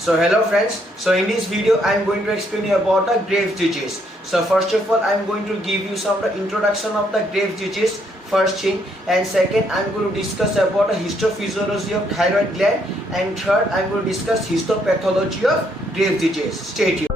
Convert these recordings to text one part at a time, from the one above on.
So hello friends, so in this video I am going to explain you about the Graves' disease. So first of all I am going to give you some introduction of the Graves' disease first thing, and second I am going to discuss about the histophysiology of thyroid gland, and third I am going to discuss histopathology of Graves' disease. Stay tuned.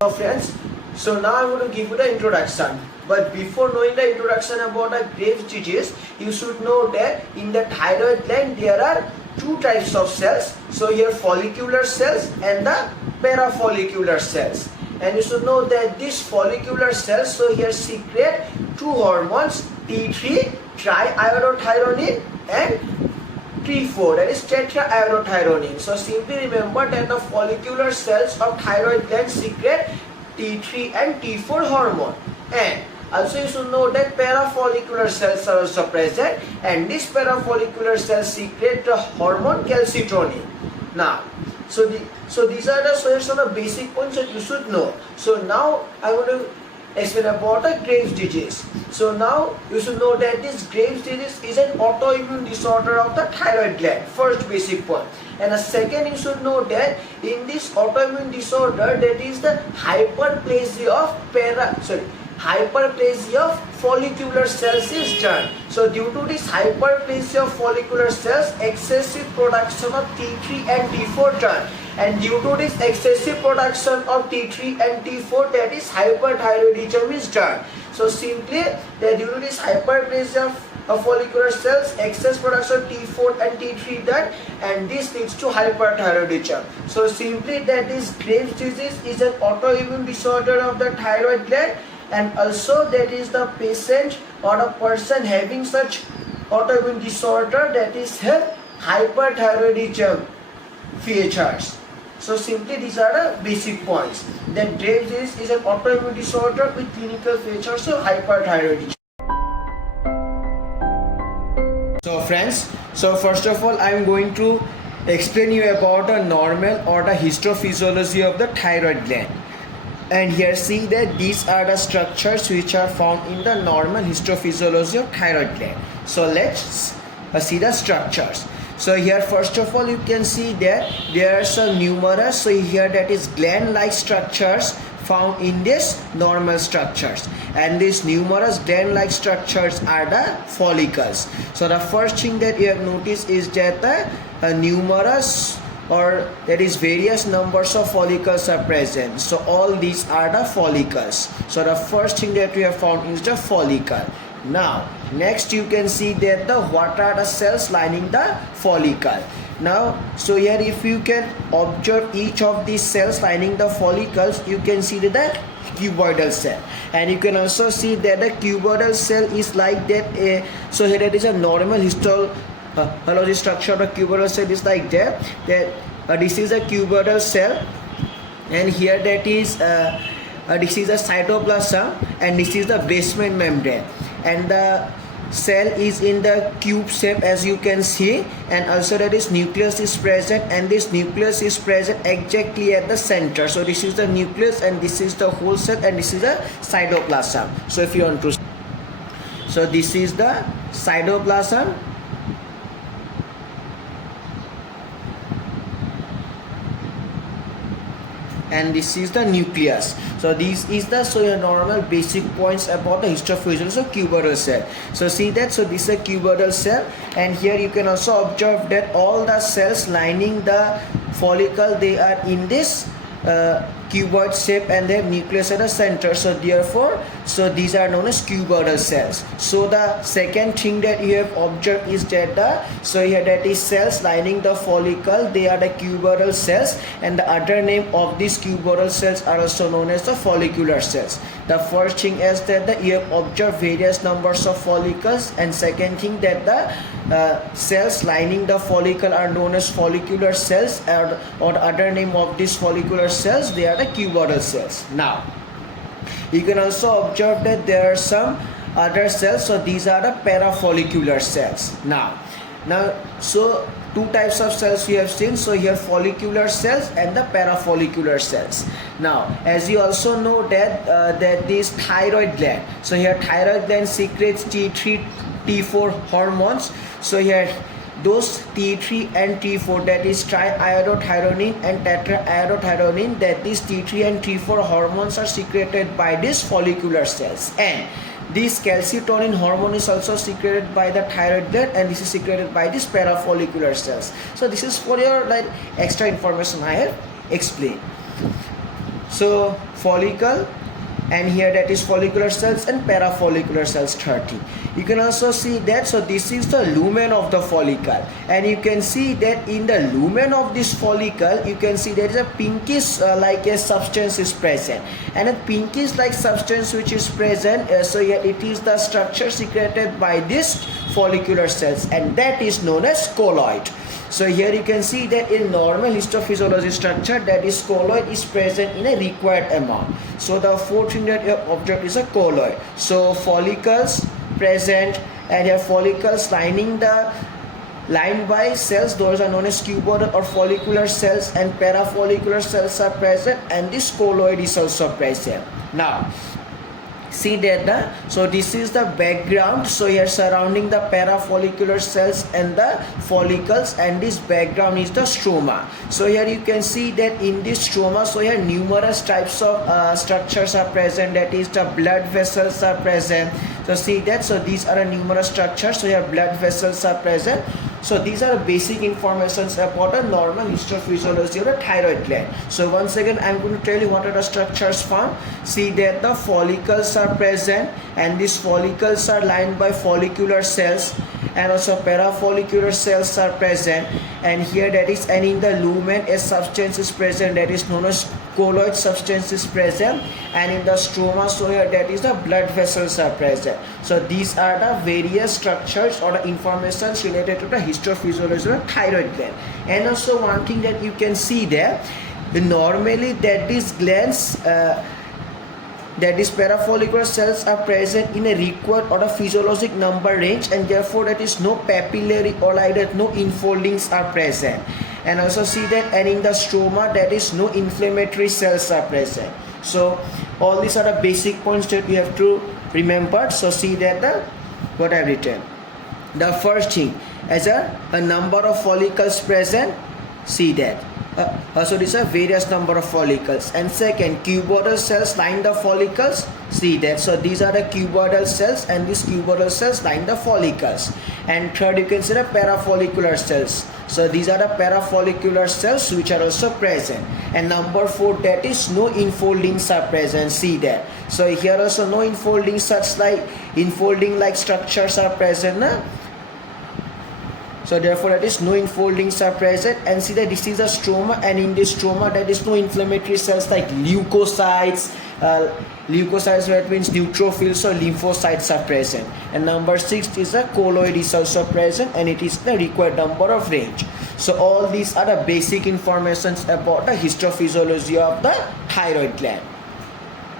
So friends, so now I am going to give you the introduction. But before knowing the introduction about the Graves' disease, you should know that in the thyroid gland there are two types of cells. So here follicular cells and the parafollicular cells. And you should know that these follicular cells, so here secrete two hormones, T3 triiodothyronine and T4, that is tetraiodothyronine. So simply remember that the follicular cells of thyroid gland secrete T3 and T4 hormone. And also you should know that parafollicular cells are also present, and these parafollicular cells secrete the hormone calcitonin. Now, so these are the some of the basic points that you should know. So now I want to explain about the Graves' disease. So now you should know that this Graves' disease is an autoimmune disorder of the thyroid gland. First basic point. And the second, you should know that in this autoimmune disorder, that is the hyperplasia of follicular cells is done. So due to this hyperplasia of follicular cells, excessive production of T3 and T4 done. And due to this excessive production of T3 and T4, that is hyperthyroidism is done. So simply that due to this hyperplasia of follicular cells, excess production of T4 and T3 done, and this leads to hyperthyroidism. So simply that this Graves' disease is an autoimmune disorder of the thyroid gland, and also that is the patient or a person having such autoimmune disorder that is have hyperthyroidism features. So simply these are the basic points. That Graves' disease is an autoimmune disorder with clinical features of hyperthyroidism. So friends, so first of all I am going to explain you about the normal or the histophysiology of the thyroid gland. And here see that these are the structures which are found in the normal histophysiology of thyroid gland. So let's see the structures. So here first of all you can see that there are some numerous, so here that is gland-like structures found in this normal structures, and these numerous gland-like structures are the follicles. So the first thing that you have noticed is that the numerous, or that is various numbers of follicles are present. So all these are the follicles. So the first thing that we have found is the follicle. Now next you can see that what are the cells lining the follicle. Now so here if you can observe each of these cells lining the follicles, you can see that the cuboidal cell, and you can also see that the cuboidal cell is like that. So here it is a normal histology structure of the cuboidal cell is like that. This is a cuboidal cell, and here that is this is a cytoplasm, and this is the basement membrane, and the cell is in the cube shape as you can see, and also that is nucleus is present, and this nucleus is present exactly at the center. So this is the nucleus, and this is the whole cell, and this is the cytoplasm. So if you want to, so this is the cytoplasm, and this is the nucleus. So this is the your normal basic points about the histophysiology of cuboidal cell. So see that, so this is a cuboidal cell, and here you can also observe that all the cells lining the follicle, they are in this cuboid shape, and they have nucleus at the center. So therefore, so these are known as cuboidal cells. So the second thing that you have observed is that so here that is cells lining the follicle, they are the cuboidal cells, and the other name of these cuboidal cells are also known as the follicular cells. The first thing is that you have observed various numbers of follicles, and second thing that the cells lining the follicle are known as follicular cells, or the other name of these follicular cells, they are the cuboidal cells. Now you can also observe that there are some other cells, so these are the parafollicular cells. Now so two types of cells we have seen. So here follicular cells and the parafollicular cells. Now as you also know that that this thyroid gland, so here thyroid gland secretes T3 T4 hormones. So here those T3 and T4, that is triiodothyronine and tetraiodothyronine, that these T3 and T4 hormones are secreted by these follicular cells, and this calcitonin hormone is also secreted by the thyroid gland, and this is secreted by these parafollicular cells. So this is for your like extra information I have explained. So follicle, and here that is follicular cells and parafollicular cells 30. You can also see that, so this is the lumen of the follicle, and you can see that in the lumen of this follicle you can see there is a pinkish like a substance is present, and a pinkish like substance which is present, so here it is the structure secreted by these follicular cells, and that is known as colloid. So here you can see that in normal histophysiology structure, that is colloid is present in a required amount. So the fourth thing that you observe is a colloid. So follicles present, and here follicles lined by cells, those are known as cuboidal or follicular cells, and parafollicular cells are present, and this colloid is also present. Now see that so this is the background, so here surrounding the parafollicular cells and the follicles, and this background is the stroma. So here you can see that in this stroma, so here numerous types of structures are present, that is the blood vessels are present. So see that, so these are numerous structures, so here blood vessels are present. So these are basic informations about a normal histophysiology of the thyroid gland. So once again I am going to tell you what are the structures found. See that the follicles are present, and these follicles are lined by follicular cells, and also parafollicular cells are present, and here that is, and in the lumen a substance is present, that is known as colloid substance is present, and in the stroma, so here that is the blood vessels are present. So these are the various structures or the information related to the histophysiology of the thyroid gland. And also one thing that you can see there, normally that these glands that is parafollicular cells are present in a required or a physiologic number range, and therefore that is no papillary or like that no infoldings are present. And also see that, and in the stroma that is no inflammatory cells are present. So all these are the basic points that you have to remember. So see that what I have written. The first thing, as a number of follicles present, see that. So these are various number of follicles. And second, cuboidal cells line the follicles, see that. So these are the cuboidal cells, and these cuboidal cells line the follicles. And third, you can see the parafollicular cells. So these are the parafollicular cells which are also present. And number 4, that is no infoldings are present, see that. So here also no infoldings, such like infolding like structures are present. So therefore that is no infoldings are present, and see that this is a stroma, and in this stroma there is no inflammatory cells like leukocytes. Leukocytes, that means neutrophils or lymphocytes are present. And number 6 is a colloid is also present, and it is the required number of range. So all these are the basic informations about the histophysiology of the thyroid gland.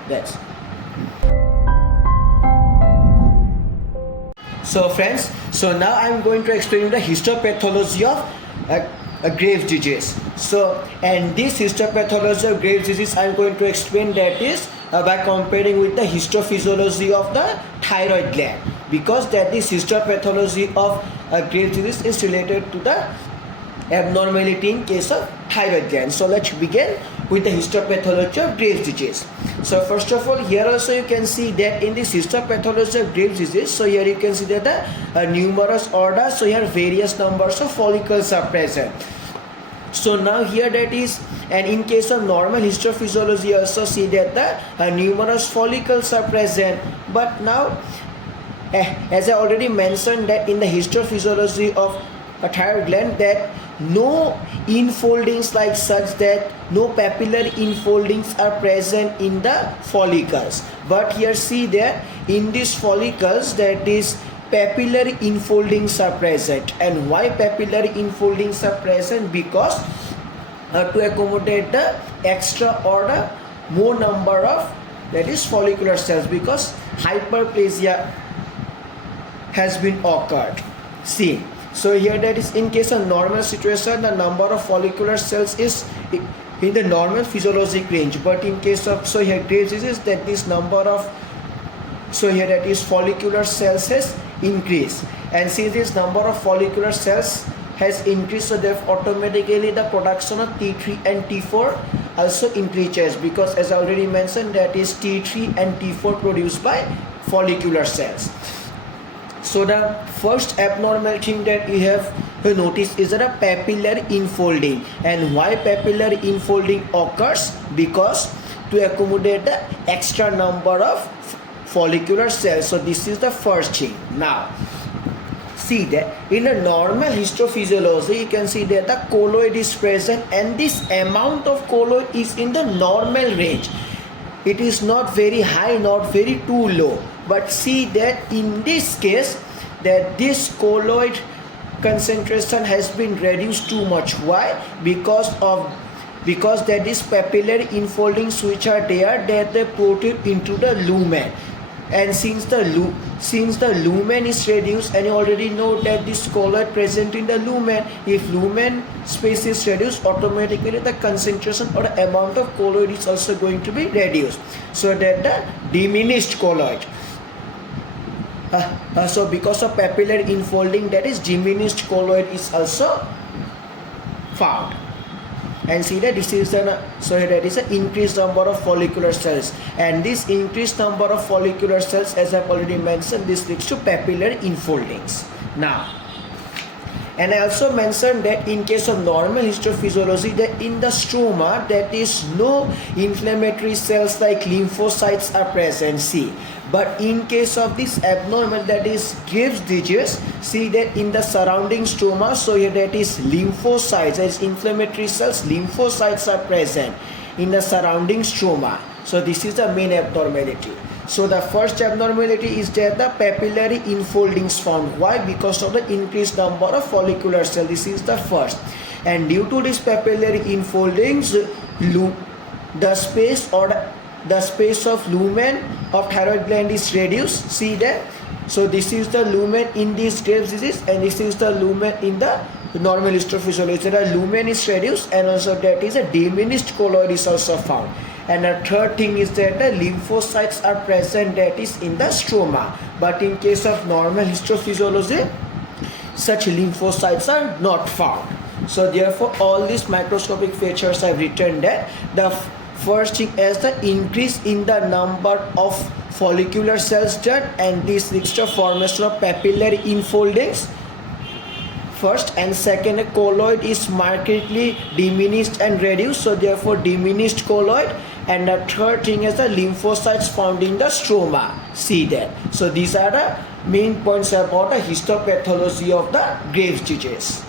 That's. So friends, so now I am going to explain the histopathology of Graves' disease. So, and this histopathology of Graves' disease I am going to explain, that is by comparing with the histophysiology of the thyroid gland, because that this histopathology of Graves' disease is related to the abnormality in case of thyroid gland. So let's begin with the histopathology of Graves' disease. So first of all, here also you can see that in this histopathology of Graves' disease, so here you can see that the numerous orders, so here various numbers of follicles are present. So now here that is, and in case of normal histophysiology also see that the numerous follicles are present. But now as I already mentioned that in the histophysiology of a thyroid gland, that no infoldings like such, that no papillary infoldings are present in the follicles. But here see that in these follicles that is papillary infoldings are present. And why papillary infoldings are present? Because to accommodate the extra order more number of, that is follicular cells, because hyperplasia has been occurred. See, so here that is in case of normal situation the number of follicular cells is in the normal physiologic range, but in case of, so here Graves' disease, that this number of, so here that is follicular cells has increased. and since this number of follicular cells has increased, so therefore automatically the production of T3 and T4 also increases, because as I already mentioned, that is T3 and T4 produced by follicular cells. So the first abnormal thing that we have to notice is that a papillary infolding. And why papillary infolding occurs? Because to accommodate the extra number of follicular cells. So this is the first thing. Now see that in a normal histophysiology, you can see that the colloid is present, and this amount of colloid is in the normal range. It is not very high, not very too low. But see that in this case, that this colloid concentration has been reduced too much. Why? Because that is papillary infoldings which are there, that they protrude into the lumen. And since the lumen is reduced, and you already know that this colloid present in the lumen, if lumen space is reduced, automatically the concentration or the amount of colloid is also going to be reduced, so that the diminished colloid. So because of papillary infolding, that is diminished colloid is also found. And see that this is that is an increased number of follicular cells, and this increased number of follicular cells, as I've already mentioned, this leads to papillary infoldings. Now, and I also mentioned that in case of normal histophysiology, that in the stroma, that is no inflammatory cells like lymphocytes are present. See, but in case of this abnormal, that is Graves' disease, see that in the surrounding stroma, so here that is lymphocytes, as inflammatory cells, lymphocytes are present in the surrounding stroma. So this is the main abnormality. So the first abnormality is that the papillary infoldings found. Why? Because of the increased number of follicular cells. This is the first. And due to this papillary infoldings, the space of lumen of thyroid gland is reduced. See that? So this is the lumen in this Graves' disease, and this is the lumen in the normal histophysiology. So the lumen is reduced, and also that is a diminished colloid is also found. And the third thing is that the lymphocytes are present, that is in the stroma. But in case of normal histophysiology, such lymphocytes are not found. So therefore all these microscopic features have written that the first thing is the increase in the number of follicular cells done, and this leads to formation of papillary infoldings first, and second, a colloid is markedly diminished and reduced, so therefore diminished colloid. And the third thing is the lymphocytes found in the stroma. See that. So these are the main points about the histopathology of the Graves' disease.